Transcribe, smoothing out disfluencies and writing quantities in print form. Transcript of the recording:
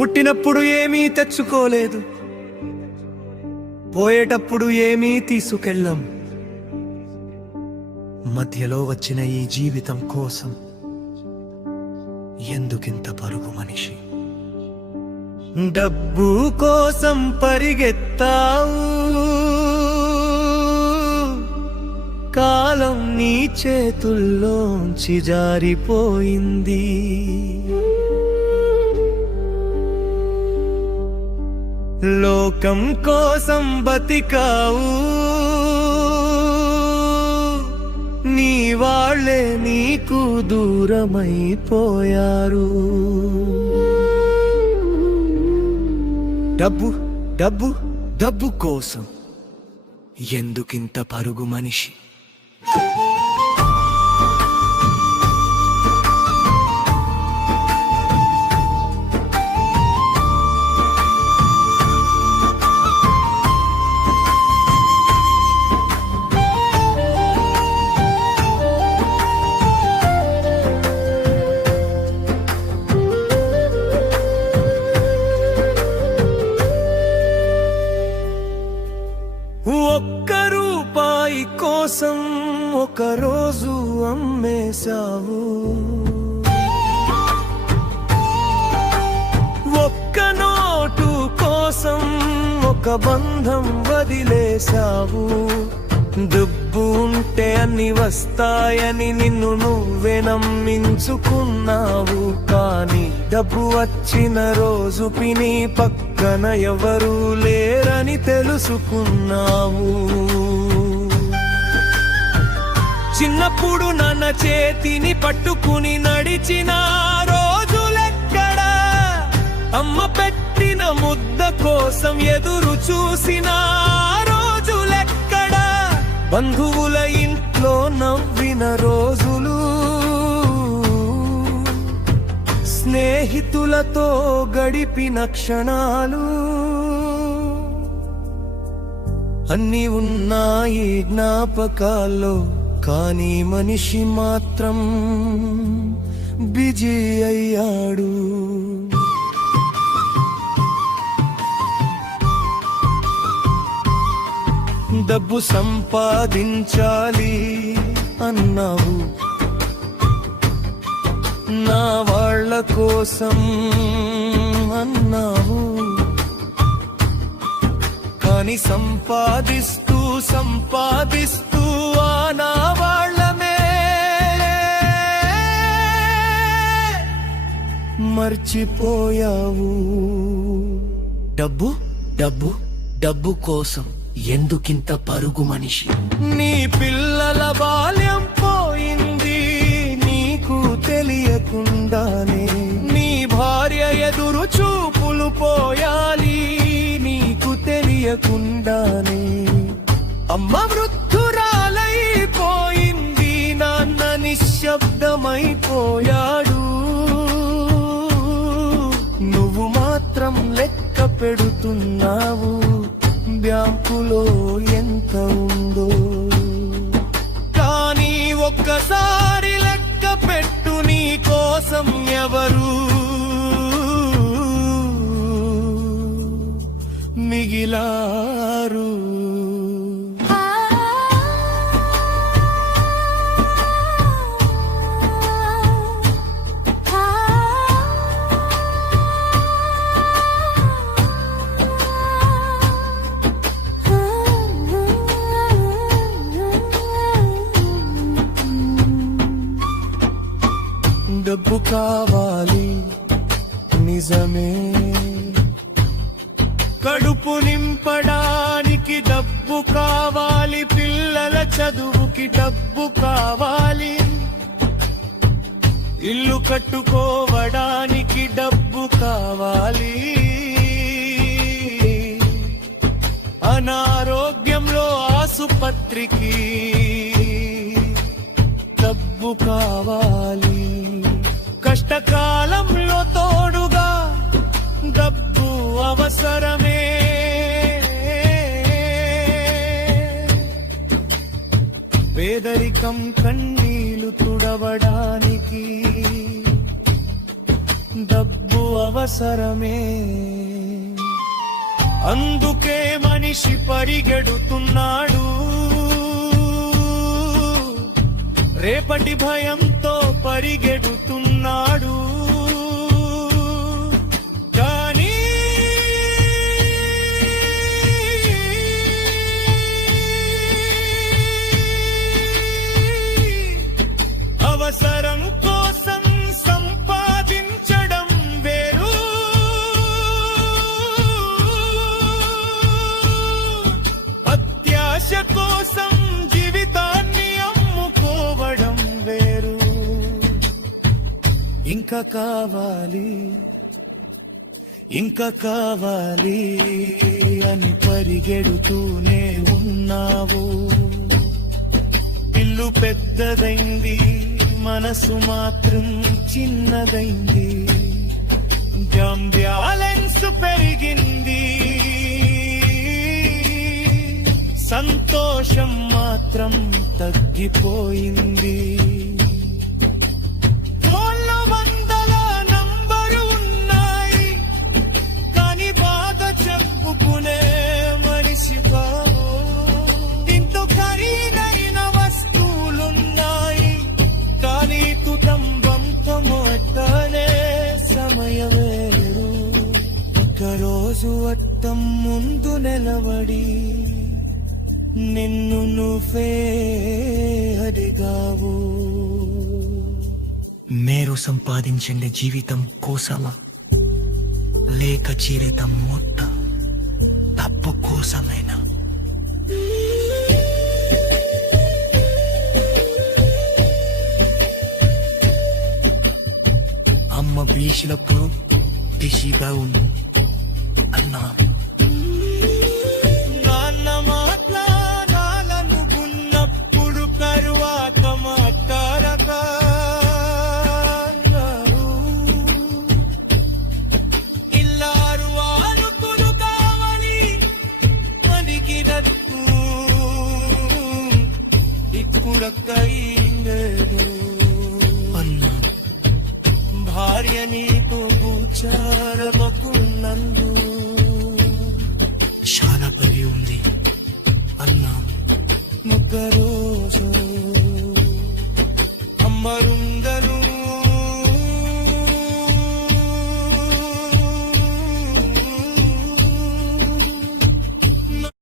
పుట్టినప్పుడు ఏమీ తెచ్చుకోలేదు, పోయేటప్పుడు ఏమీ తీసుకెళ్ళం. మధ్యలో వచ్చిన ఈ జీవితం కోసం ఎందుకింత పరుగు మనిషి? డబ్బు కోసం పరిగెత్తావు, కాలం నీ చేతుల్లోంచి జారిపోయింది. లోకం కోసం బతికావు, నీ వాళ్ళే నీకు దూరమైపోయారు. డబ్బు డబ్బు డబ్బు కోసం ఎందుకింత పరుగు మనిషి? ఒక్క రూపాయి కోసం ఒక రోజు అమ్మేశావు, ఒక్క నోటు కోసం ఒక బంధం వదిలేశావు. దుబ్బు ఉంటే అన్ని వస్తాయని నిన్ను నువ్వే నమ్మించుకున్నావు. కానీ డబ్బు వచ్చిన రోజు పిని పక్కన ఎవరూ లేరని తెలుసుకున్నావు. చిన్నప్పుడు నాన్న చేతిని పట్టుకుని నడిచిన రోజులెక్కడా? అమ్మ పెట్టిన ముద్ద కోసం ఎదురు చూసిన రోజులెక్కడా? బంధువుల ఇంట్లో నవ్విన రోజులు, స్నేహితులతో గడిపిన క్షణాలు అన్నీ ఉన్నాయి జ్ఞాపకాల్లో. కానీ మనిషి మాత్రం బిజీ అయ్యాడు. డబ్బు సంపాదించాలి అన్నావు, నా వాళ్ళ కోసం అన్నావు. కానీ సంపాదిస్తూ సంపాదిస్తూ నా వాళ్ళమే మర్చిపోయావు. డబ్బు డబ్బు డబ్బు కోసం ఎందుకింత పరుగు మనిషి? నీ పిల్లల బాల్యం పోయింది నీకు తెలియకుండానే, నీ భార్య ఎదురు చూపులు పోయాలి నీకు తెలియకుండానే. అమ్మ వృద్ధురాలైపోయింది, నాన్న నిశ్శబ్దమైపోయాడు. నువ్వు మాత్రం లెక్క పెడుతున్నావు బ్యాంకులో ఎంత ఉందో. కానీ ఒక్కసారి లెక్క పెట్టు, నీ కోసం ఎవరు మిగిలారు? డబ్బు కావాలి నిజమే, కడుపు నింపడానికి డబ్బు కావాలి, పిల్లల చదువుకి డబ్బు కావాలి, ఇల్లు కట్టుకోవడానికి డబ్బు కావాలి, అనారోగ్యంలో ఆసుపత్రికి డబ్బు కావాలి, కష్టకాలంలో తోడుగా డబ్బు అవసరమే. పేదరికం కన్నీళ్లు తుడవడానికి డబ్బు అవసరమే. అందుకే మనిషి పరిగెడుతున్నాడు, రేపటి భయంతో పరిగెడుతున్నాడు. కానీ అవసరం కోసం సంపాదించడం వేరు, అత్యాశ కోసం జీవితాన్ని అమ్ముకోవడం వేరు. ఇంకా కావాలి, ఇంకా కావాలి అని పరిగెడుతూనే ఉన్నావు. ఇల్లు పెద్దదైంది, మనసు మాత్రం చిన్నదైంది. బ్యాలెన్స్ పెరిగింది, సంతోషం మాత్రం తగ్గిపోయింది. ఫోన్లో వందల నంబరు ఉన్నాయి, కానీ బాధ చెప్పుకునే మనిషి కావు. ఇంతో ఖరీదైన వస్తువులున్నాయి, కానీ కుటుంబంతో మాట్లాడే సమయం వేరు. ఒకరోజు అద్దం ముందు నిలబడి నిన్ను నువ్వే అడిగావు. మీరు సంపాదించండి జీవితం కోసమా, లేక జీవితం మొత్తం డబ్బు కోసమైనా? అమ్మ బీచ్లప్పుడు బిజీగా ఉంది అన్నా. నాన్న మాట్లాడాలనుకున్నప్పుడు కరువాత మాట్లాడక ఇల్లారు ఆనుకులు కావాలి అడిగినట్టు ఇప్పుడక్కయిందేదు అన్నా భార్య నీకు గోచారమకున్నందు చాలా పని ఉంది.